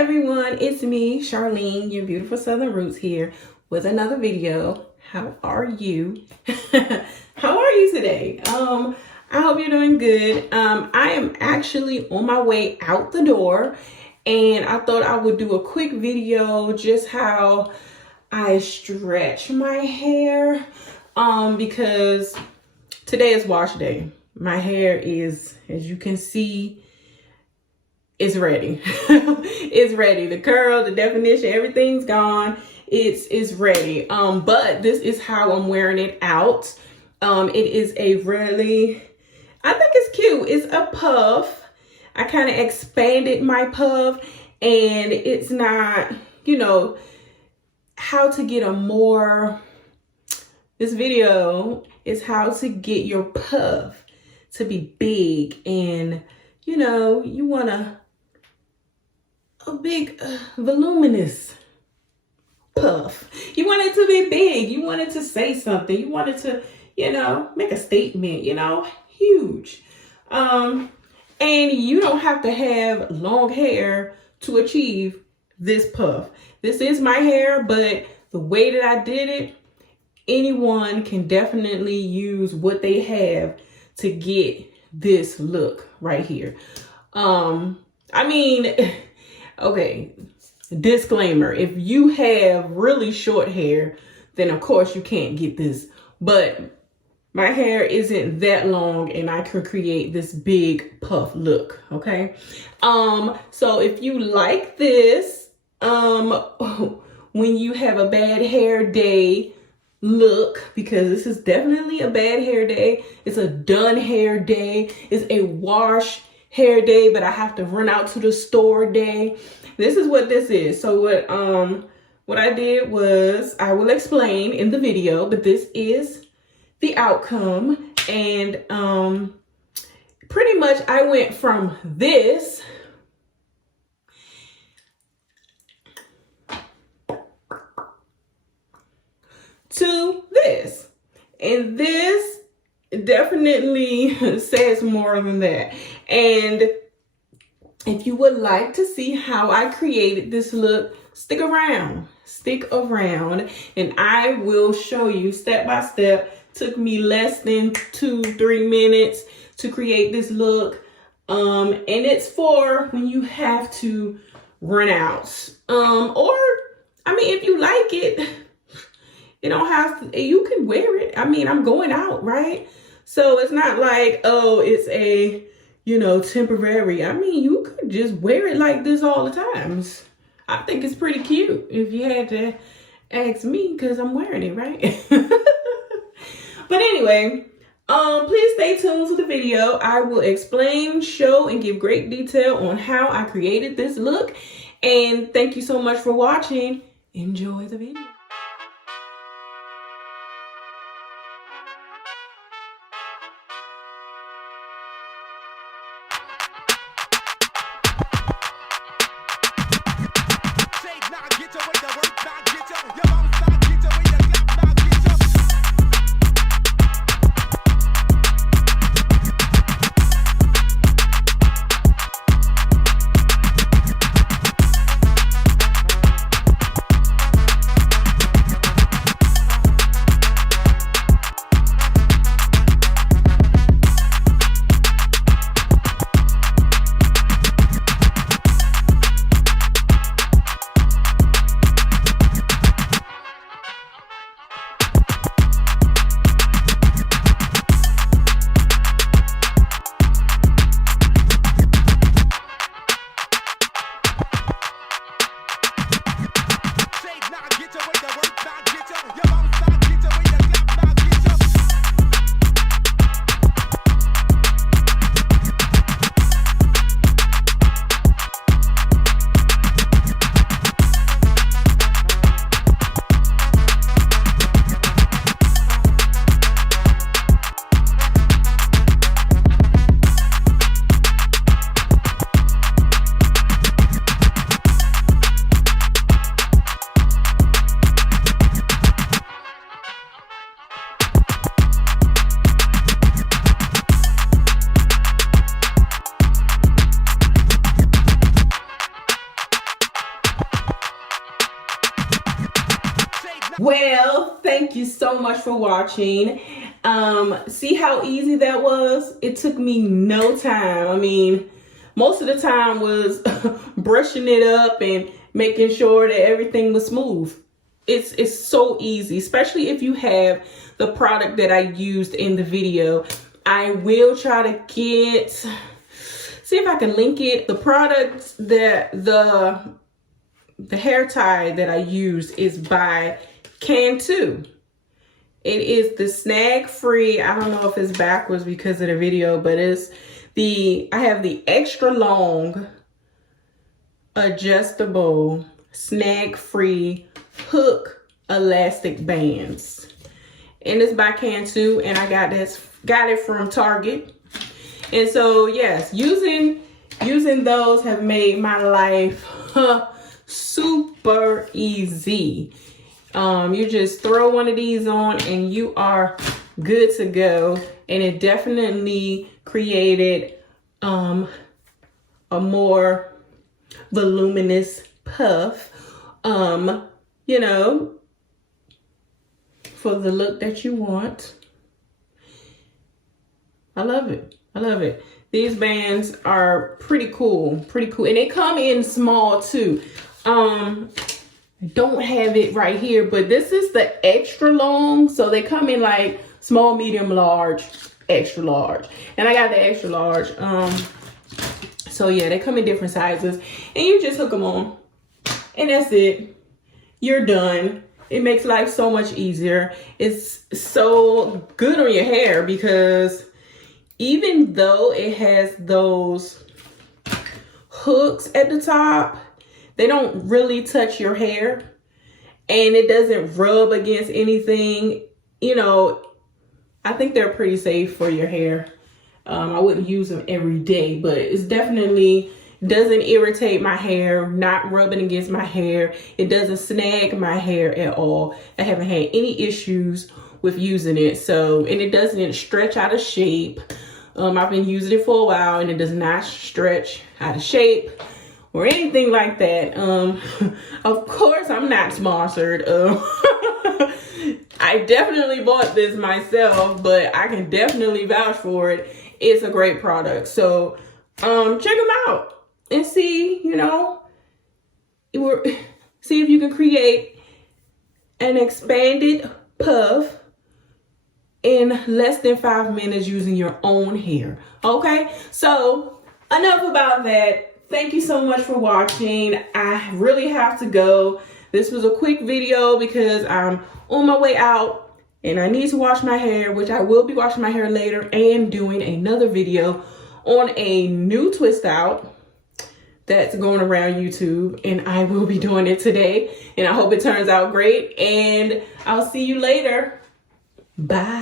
everyone, it's me, Charlene, your beautiful Southern Roots here with another video. How are you? How are you today? I hope you're doing good. I am actually on my way out the door, and I thought I would do a quick video just how I stretch my hair because today is wash day. My hair is, as you can see, it's ready. It's ready. The curl, the definition, everything's gone. It's ready. But this is how I'm wearing it out. It is a really, I think it's cute. It's a puff. I kind of expanded my puff, and it's not, you know, how to get a more, this video is how to get your puff to be big, and you know, you want a big voluminous puff. You want it to be big. You want it to say something. You want it to, you know, make a statement, you know, huge. And you don't have to have long hair to achieve this puff. This is my hair, but the way that I did it, anyone can definitely use what they have to get this look right here. I mean, okay, disclaimer, if you have really short hair, then of course you can't get this, but my hair isn't that long and I can create this big puff look, okay? So if you like this, when you have a bad hair day look, because this is definitely a bad hair day, it's a done hair day, it's a wash hair day, but I have to run out to the store day. This is what this is. So what I did was, I will explain in the video, but this is the outcome. And pretty much I went from this to this, and this definitely says more than that. And if you would like to see how I created this look, stick around, and I will show you step by step. Took me less than 2-3 minutes to create this look, and it's for when you have to run out, or I mean, if you like it, you don't have to, you can wear it. I mean, I'm going out, right? So it's not like, oh, it's a, you know, temporary. I mean, you could just wear it like this all the time. I think it's pretty cute if you had to ask me, because I'm wearing it, right? But anyway, please stay tuned to the video. I will explain, show, and give great detail on how I created this look. And thank you so much for watching. Enjoy the video. Well, thank you so much for watching. See how easy that was? It took me no time. I mean, most of the time was brushing it up and making sure that everything was smooth. It's so easy, especially if you have the product that I used in the video. I will try to see if I can link it. The product that the hair tie that I use is by Cantu. It is the snag free. I don't know if it's backwards because of the video, but I have the extra long adjustable snag free hook elastic bands, and it's by Cantu, and I got it from Target. And so yes, using those have made my life super easy. You just throw one of these on and you are good to go. And it definitely created a more voluminous puff, you know, for the look that you want. I love it. I love it. These bands are pretty cool, and they come in small too. I don't have it right here, but this is the extra long, so they come in like small, medium, large, extra large, and I got the extra large. So yeah, they come in different sizes, and you just hook them on, and that's it. You're done. It makes life so much easier. It's so good on your hair because even though it has those hooks at the top, they don't really touch your hair, and it doesn't rub against anything. You know, I think they're pretty safe for your hair. I wouldn't use them every day, but it's definitely doesn't irritate my hair, not rubbing against my hair. It doesn't snag my hair at all. I haven't had any issues with using it. So, and it doesn't stretch out of shape. I've been using it for a while, and it does not stretch out of shape or anything like that. Of course, I'm not sponsored. I definitely bought this myself, but I can definitely vouch for it. It's a great product. So check them out and see, you know, see if you can create an expanded puff in less than 5 minutes using your own hair. Okay, so enough about that. Thank you so much for watching. I really have to go. This was a quick video because I'm on my way out and I need to wash my hair, which I will be washing my hair later and doing another video on a new twist out that's going around YouTube, and I will be doing it today, and I hope it turns out great, and I'll see you later. Bye.